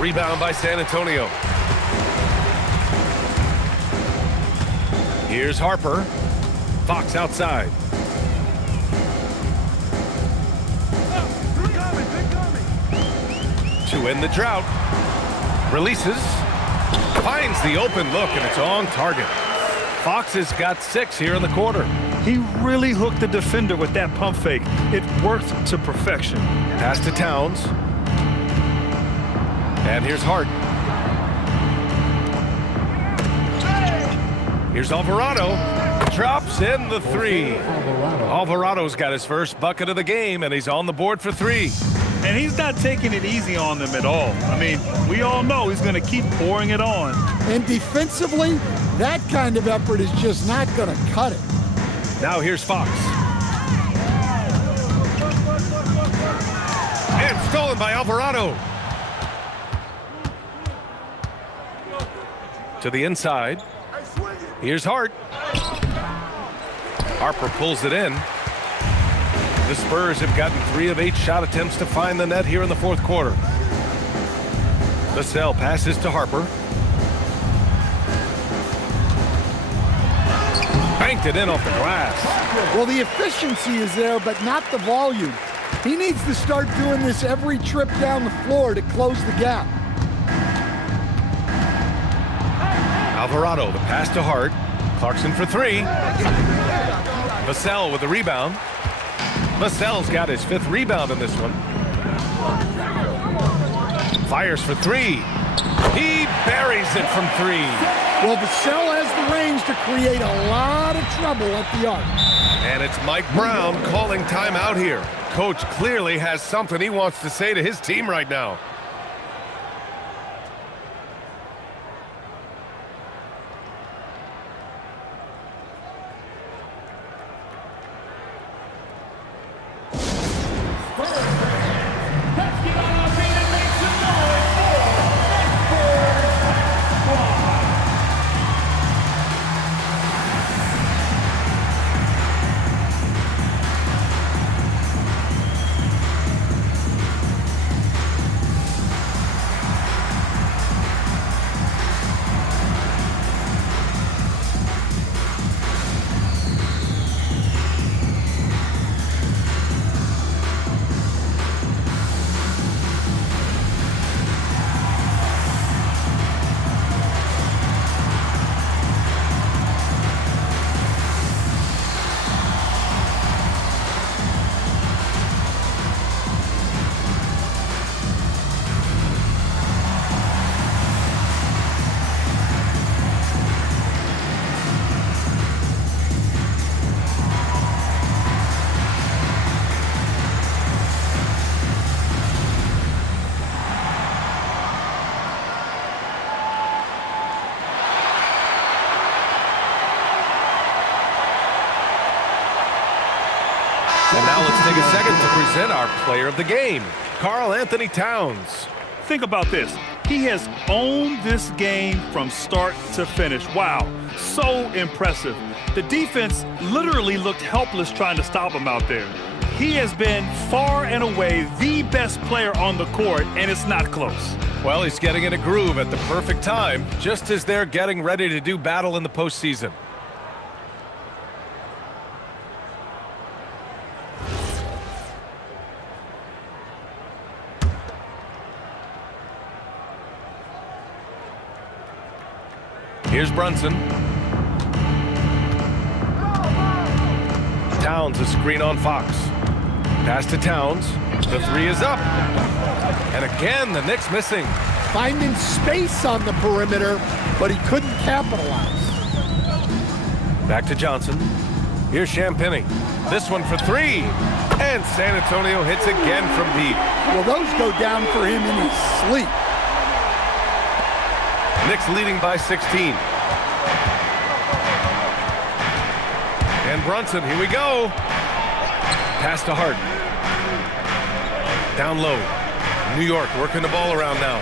Rebound by San Antonio. Here's Harper. Fox outside. To end the drought. Releases. Finds the open look, and it's on target. Fox has got 6 here in the quarter. He really hooked the defender with that pump fake. It worked to perfection. Pass to Towns. And here's Hart. Here's Alvarado. Drops in the 3. Alvarado's got his first bucket of the game, and he's on the board for 3. And he's not taking it easy on them at all. I mean, we all know he's going to keep pouring it on. And defensively, that kind of effort is just not going to cut it. Now here's Fox. And stolen by Alvarado. To the inside. Here's Hart. Harper pulls it in. The Spurs have gotten 3 of 8 shot attempts to find the net here in the fourth quarter. Vassell passes to Harper. Banked it in off the glass. Well, the efficiency is there, but not the volume. He needs to start doing this every trip down the floor to close the gap. Alvarado, the pass to Hart. Clarkson for 3. Vassell with the rebound. Vassell's got his 5th rebound in this one. Fires for 3. He buries it from 3. Well, Vassell has the range to create a lot of trouble at the arc. And it's Mike Brown calling timeout here. Coach clearly has something he wants to say to his team right now. And now let's take a second to present our player of the game, Karl-Anthony Towns. Think about this. He has owned this game from start to finish. Wow, so impressive. The defense literally looked helpless trying to stop him out there. He has been far and away the best player on the court, and it's not close. Well, he's getting in a groove at the perfect time, just as they're getting ready to do battle in the postseason. Here's Brunson. Towns, a screen on Fox. Pass to Towns. The 3 is up. And again, the Knicks missing. Finding space on the perimeter, but he couldn't capitalize. Back to Johnson. Here's Champagnie. This one for three. And San Antonio hits again from deep. Well, those go down for him in his sleep. Knicks leading by 16. And Brunson, here we go. Pass to Hart. Down low. New York working the ball around now.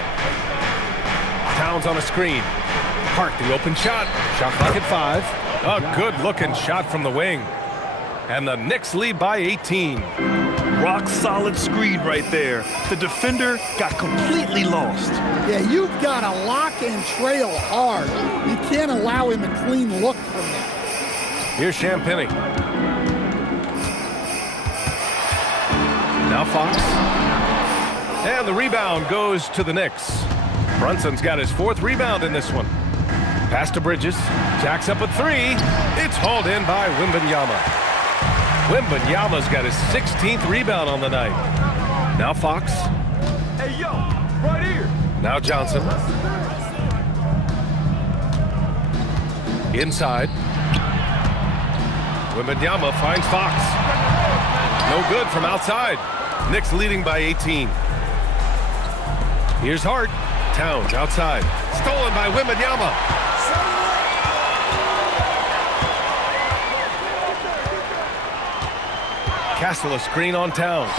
Towns on a screen. Hart, the open shot. Shot clock at 5. A good-looking shot from the wing. And the Knicks lead by 18. Rock solid screen right there. The defender got completely lost. Yeah, you've got to lock and trail hard. You can't allow him a clean look from that. Here's Champagny. Now Fox. And the rebound goes to the Knicks. Brunson's got his 4th rebound in this one. Pass to Bridges. Jacks up a 3. It's hauled in by Wembanyama. Wembanyama's got his 16th rebound on the night. Now Fox. Hey, yo, right here. Now Johnson. Inside. Wembanyama finds Fox. No good from outside. Knicks leading by 18. Here's Hart. Towns outside. Stolen by Wembanyama. Castle a screen on Towns.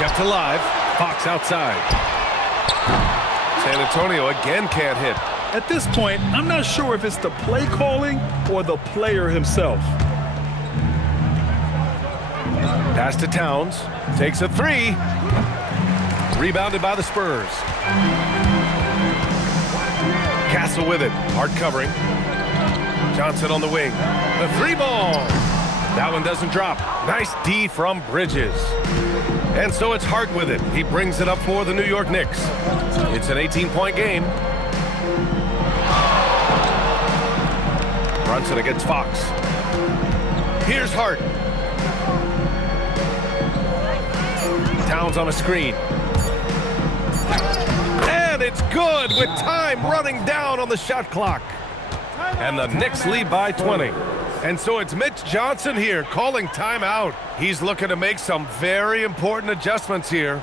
Kept alive. Fox outside. San Antonio again can't hit. At this point, I'm not sure if it's the play calling or the player himself. Pass to Towns. Takes a 3. Rebounded by the Spurs. Castle with it. Hard covering. Johnson on the wing. The 3-ball. That one doesn't drop. Nice D from Bridges. And so it's Hart with it. He brings it up for the New York Knicks. It's an 18-point game. Brunson against Fox. Here's Hart. Towns on a screen. And it's good with time running down on the shot clock. And the Knicks lead by 20. And so it's Mitch Johnson here calling timeout. He's looking to make some very important adjustments here.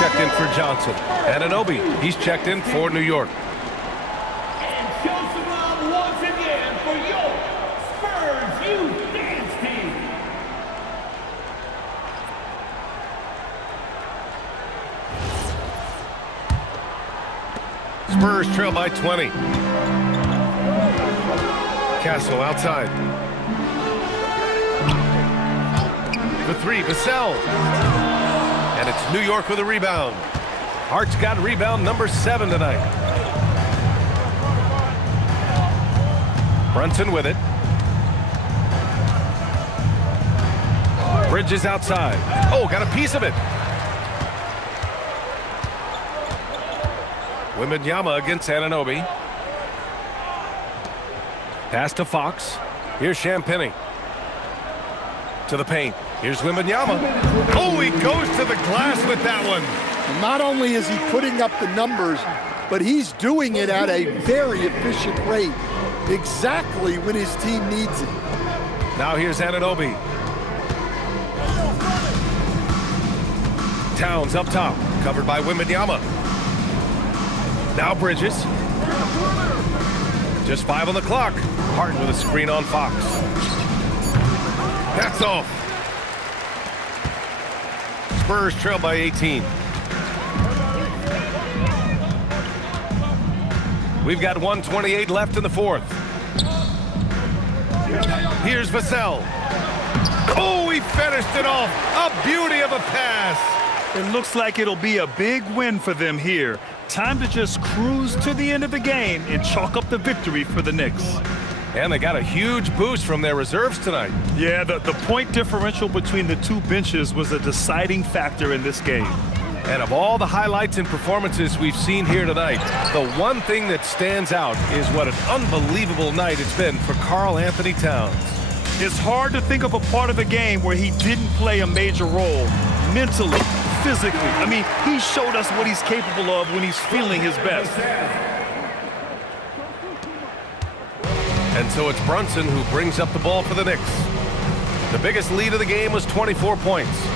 Checked in for Johnson. And Anunoby, he's checked in for New York. And show some love once again for your Spurs Youth Dance Team. Spurs trail by 20. Castle outside. The 3, Vassell. And it's New York with a rebound. Hart's got rebound number 7 tonight. Brunson with it. Bridges outside. Oh, got a piece of it. Wembanyama against Anunoby. Pass to Fox. Here's Champagny. To the paint. Here's Wembanyama. Oh, he goes to the glass with that one. And not only is he putting up the numbers, but he's doing it at a very efficient rate, exactly when his team needs it. Now here's Anunoby. Towns up top, covered by Wembanyama. Now Bridges. Just 5 on the clock. Harden with a screen on Fox. That's off. Spurs trail by 18. We've got 1:28 left in the fourth. Here's Vassell. Oh, he finished it off. A beauty of a pass. It looks like it'll be a big win for them here. Time to just cruise to the end of the game and chalk up the victory for the Knicks. And they got a huge boost from their reserves tonight. Yeah, the point differential between the two benches was a deciding factor in this game. And of all the highlights and performances we've seen here tonight, the one thing that stands out is what an unbelievable night it's been for Karl Anthony Towns. It's hard to think of a part of the game where he didn't play a major role mentally, physically. I mean, he showed us what he's capable of when he's feeling his best. And so it's Brunson who brings up the ball for the Knicks. The biggest lead of the game was 24 points.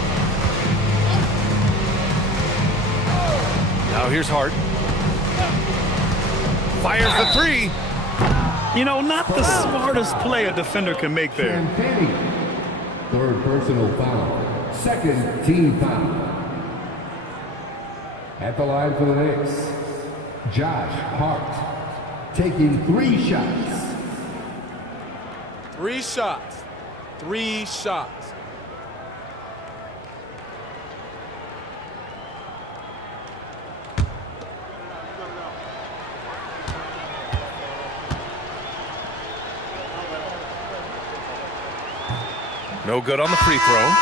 Now here's Hart. Fires the three. You know, not the smartest play a defender can make there. Third personal foul. Second team foul. At the line for the Knicks, Josh Hart taking 3 shots. 3 shots. 3 shots. No good on the free throw.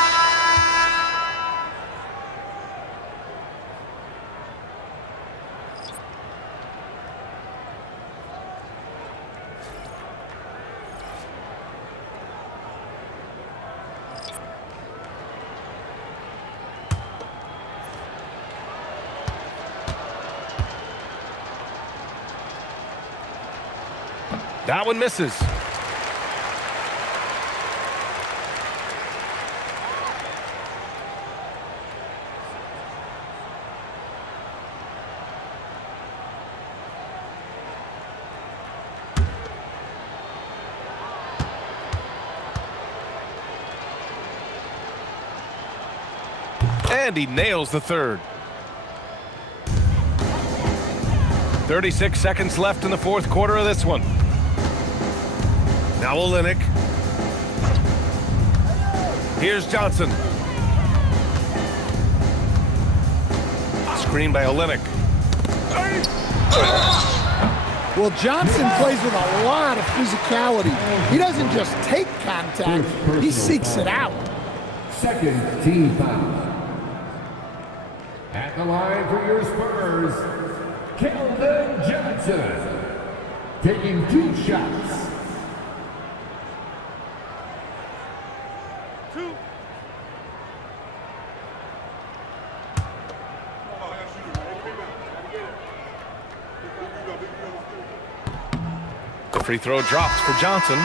That one misses. And he nails the third. 36 seconds left in the fourth quarter of this one. Now Olynyk. Here's Johnson. Screen by Olynyk. Well, Johnson plays with a lot of physicality. He doesn't just take contact, he seeks it out. Second team foul. At the line for your Spurs, Keldon Johnson taking 2 shots. The free throw drops for Johnson.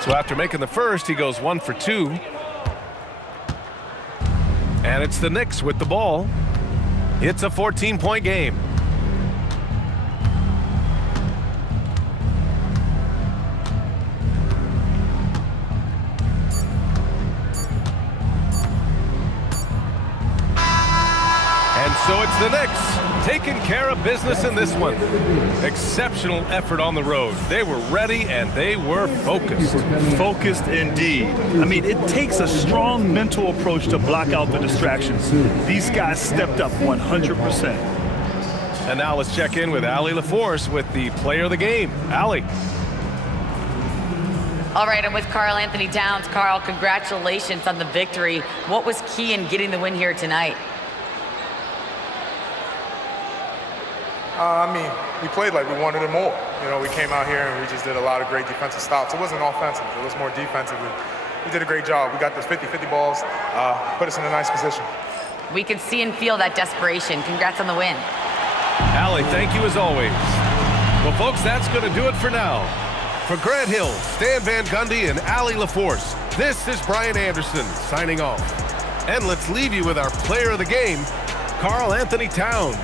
So after making the first, he goes 1 for 2. And it's the Knicks with the ball. It's a 14-point game. And so it's the Knicks taking care of business in this one. Exceptional effort on the road. They were ready and they were focused. Focused indeed. I mean, it takes a strong mental approach to block out the distractions. These guys stepped up 100%. And now let's check in with Allie LaForce with the player of the game. Allie. All right, I'm with Karl Anthony Towns. Karl, congratulations on the victory. What was key in getting the win here tonight? I mean, we played like we wanted it more. You know, we came out here and we just did a lot of great defensive stops. It wasn't offensive. It was more defensive. We did a great job. We got those 50-50 balls, put us in a nice position. We can see and feel that desperation. Congrats on the win. Allie, thank you as always. Well, folks, that's going to do it for now. For Grant Hill, Stan Van Gundy, and Allie LaForce, this is Brian Anderson signing off. And let's leave you with our player of the game, Karl Anthony Towns.